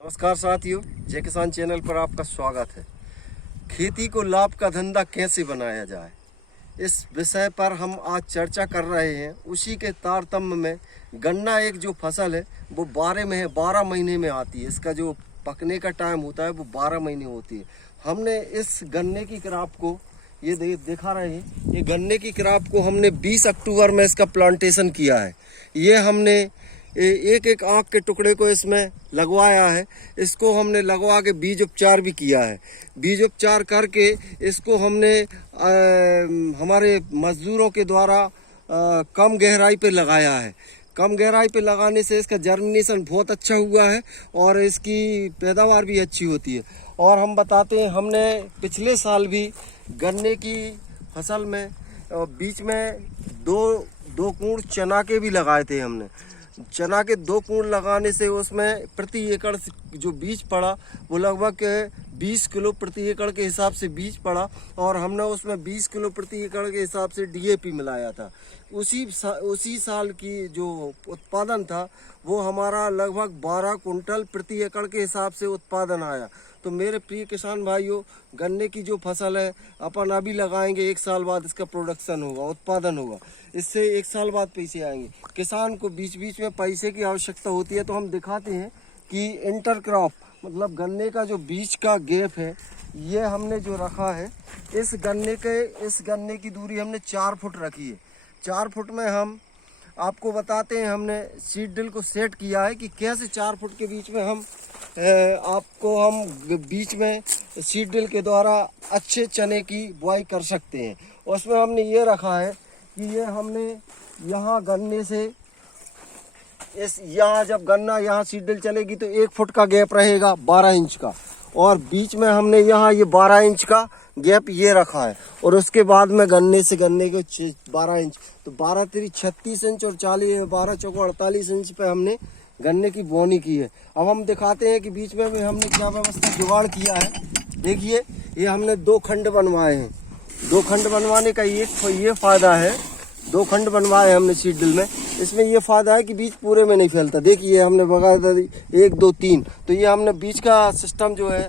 नमस्कार साथियों, जय किसान चैनल पर आपका स्वागत है। खेती को लाभ का धंधा कैसे बनाया जाए, इस विषय पर हम आज चर्चा कर रहे हैं। उसी के तारतम्य में गन्ना एक जो फसल है वो 12 महीने में आती है। इसका जो पकने का टाइम होता है वो 12 महीने होती है। हमने इस गन्ने की क्रॉप को ये दिखा रहे हैं, ये गन्ने की क्रॉप को हमने 20 अक्टूबर में इसका प्लांटेशन किया है। ये हमने एक एक आँख के टुकड़े को इसमें लगवाया है। इसको हमने लगवा के बीज उपचार भी किया है। बीज उपचार करके इसको हमने हमारे मजदूरों के द्वारा कम गहराई पे लगाया है। कम गहराई पे लगाने से इसका जर्मिनेशन बहुत अच्छा हुआ है और इसकी पैदावार भी अच्छी होती है। और हम बताते हैं, हमने पिछले साल भी गन्ने की फसल में बीच में दो कूड़ चना के भी लगाए थे। हमने चना के 2 कूड़ लगाने से उसमें प्रति एकड़ जो बीज पड़ा वो लगभग 20 किलो प्रति एकड़ के हिसाब से बीज पड़ा। और हमने उसमें 20 किलो प्रति एकड़ के हिसाब से डीएपी मिलाया था। उसी साल की जो उत्पादन था वो हमारा लगभग 12 कुंटल प्रति एकड़ के हिसाब से उत्पादन आया। तो मेरे प्रिय किसान भाइयों, गन्ने की जो फसल है अपन अभी लगाएंगे, 1 साल बाद इसका प्रोडक्शन होगा, उत्पादन होगा। इससे 1 साल बाद पैसे आएंगे। किसान को बीच बीच में पैसे की आवश्यकता होती है, तो हम दिखाते हैं कि इंटरक्रॉप मतलब गन्ने का जो बीच का गैप है ये हमने जो रखा है। इस गन्ने की दूरी हमने 4 फुट रखी है। 4 फुट में हम आपको बताते हैं, हमने सीड ड्रिल को सेट किया है कि कैसे 4 फुट के बीच में हम बीच में सीड ड्रिल के द्वारा अच्छे चने की बुआई कर सकते हैं। उसमें हमने ये रखा है कि ये हमने यहाँ गन्ने से यहाँ जब गन्ना यहाँ सीड ड्रिल चलेगी तो 1 फुट का गैप रहेगा 12 इंच का, और बीच में हमने यहाँ ये 12 इंच का गैप ये रखा है। और उसके बाद में गन्ने के 12 इंच, तो 12 तिरी 36 इंच और 12 चौको 48 इंच पे हमने गन्ने की बोनी की है। अब हम दिखाते हैं कि बीच में भी हमने क्या व्यवस्था जुगाड़ किया है। देखिए, ये हमने 2 खंड बनवाए हैं। 2 खंड बनवाने का ये फायदा है, 2 खंड बनवाए हमने सीड ड्रिल में। इसमें ये फायदा है कि बीज पूरे में नहीं फैलता। देखिए, हमने बकायदा 1 2 3, तो ये हमने बीज का सिस्टम जो है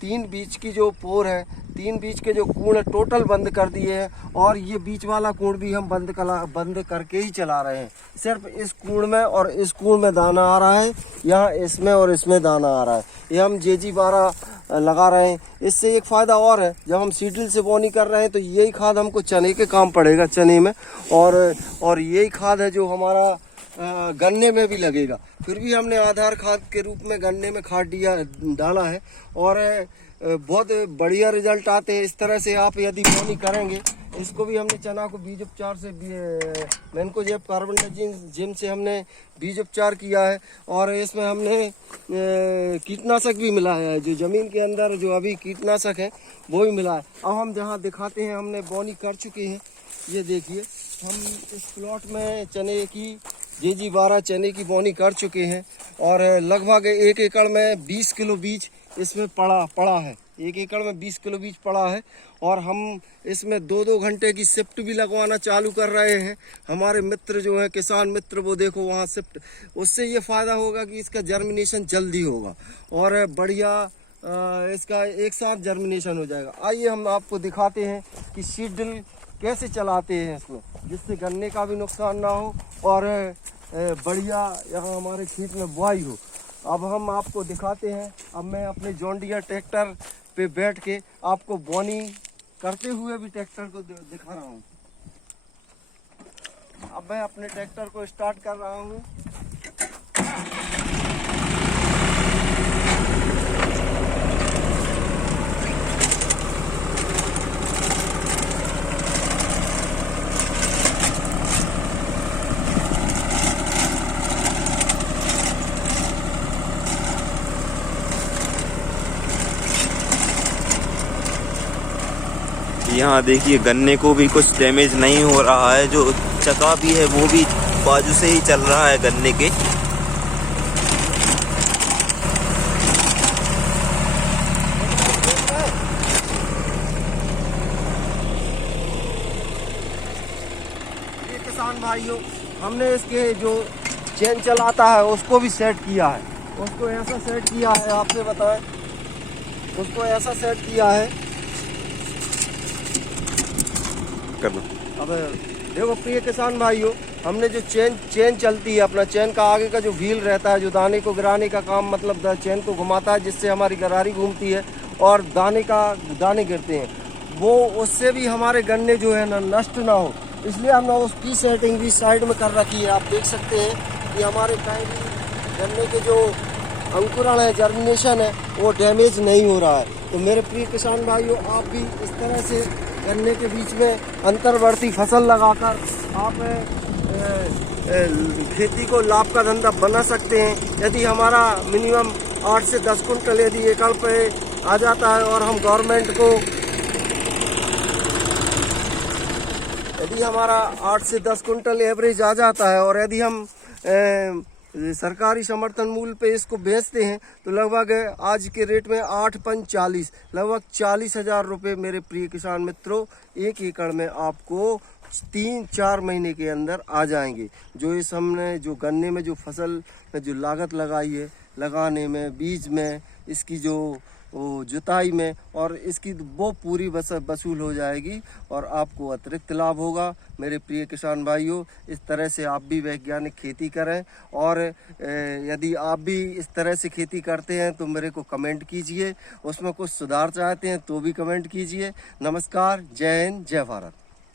तीन बीज की जो पोर है, 3 बीज के जो कूड़ है टोटल बंद कर दिए हैं। और ये बीच वाला कूड़ भी हम बंद करके ही चला रहे हैं। सिर्फ इस कूड़ में और इस कूड़ में दाना आ रहा है, यहाँ इसमें और इसमें दाना आ रहा है। ये हम JG12 लगा रहे हैं। इससे एक फ़ायदा और है, जब हम सीड ड्रिल से बोनी कर रहे हैं तो यही खाद हमको चने के काम पड़ेगा, चने में। और यही खाद है जो हमारा गन्ने में भी लगेगा। फिर भी हमने आधार खाद के रूप में गन्ने में खाद डाला है और बहुत बढ़िया रिजल्ट आते हैं। इस तरह से आप यदि बोनी करेंगे, इसको भी हमने चना को बीज उपचार से मैनकोजेब कार्बेंडाजिम से हमने बीज उपचार किया है। और इसमें हमने कीटनाशक भी मिलाया है, जो ज़मीन के अंदर जो अभी कीटनाशक है वो भी मिला है। अब हम जहाँ दिखाते हैं, हमने बोनी कर चुके हैं। ये देखिए, हम इस प्लॉट में चने की JG12 चने की बोनी कर चुके हैं और लगभग 1 एकड़ में 20 किलो बीज इसमें पड़ा है। 1 एकड़ में 20 किलो बीज पड़ा है। और हम इसमें 2-2 घंटे की शिफ्ट भी लगवाना चालू कर रहे हैं। हमारे मित्र जो है किसान मित्र, वो देखो वहाँ शिफ्ट, उससे ये फ़ायदा होगा कि इसका जर्मिनेशन जल्दी होगा और बढ़िया इसका एक साथ जर्मिनेशन हो जाएगा। आइए हम आपको दिखाते हैं कि सीड ड्रिल कैसे चलाते हैं इसमें, जिससे गन्ने का भी नुकसान ना हो और बढ़िया यहाँ हमारे खेत में बुआई हो। अब हम आपको दिखाते हैं। अब मैं अपने जॉन डियर ट्रैक्टर पे बैठ के आपको बोनी करते हुए भी ट्रैक्टर को दिखा रहा हूँ। अब मैं अपने ट्रैक्टर को स्टार्ट कर रहा हूँ। यहाँ देखिए, गन्ने को भी कुछ डैमेज नहीं हो रहा है। जो चका भी है वो भी बाजू से ही चल रहा है गन्ने के। किसान भाइयों, हमने इसके जो चेन चलाता है उसको भी सेट किया है। उसको ऐसा सेट किया है, आपसे बताएं, उसको ऐसा सेट किया है। अब देखो प्रिय किसान भाइयों, हमने जो चेन चलती है, अपना चेन का आगे का जो व्हील रहता है, जो दाने को गिराने का काम, मतलब चेन को घुमाता है जिससे हमारी गरारी घूमती है और दाने गिरते हैं, वो उससे भी हमारे गन्ने जो है ना नष्ट ना हो, इसलिए हमने उसकी सेटिंग भी साइड में कर रखी है। आप देख सकते हैं कि हमारे कहीं भी गन्ने के जो अंकुरण है, जर्मिनेशन है, वो डैमेज नहीं हो रहा है। तो मेरे प्रिय किसान भाइयों, आप भी इस तरह से गन्ने के बीच में अंतर्वर्ती फसल लगाकर आप खेती को लाभ का धंधा बना सकते हैं। यदि हमारा मिनिमम 8 से 10 कुंटल यदि एकड़ पे आ जाता है और हम गवर्नमेंट को, यदि हमारा 8 से 10 कुंटल एवरेज आ जाता है और यदि हम सरकारी समर्थन मूल्य पे इसको बेचते हैं तो लगभग आज के रेट में 8×5 = 40, लगभग 40,000 रुपये मेरे प्रिय किसान मित्रों 1 एकड़ में आपको 3-4 महीने के अंदर आ जाएंगे। जो इस हमने जो गन्ने में जो फसल में जो लागत लगाई है, लगाने में, बीज में, इसकी जो जुताई में, और इसकी वो पूरी वसूल हो जाएगी और आपको अतिरिक्त लाभ होगा। मेरे प्रिय किसान भाइयों, इस तरह से आप भी वैज्ञानिक खेती करें और यदि आप भी इस तरह से खेती करते हैं तो मेरे को कमेंट कीजिए। उसमें कुछ सुधार चाहते हैं तो भी कमेंट कीजिए। नमस्कार, जय हिंद, जय भारत।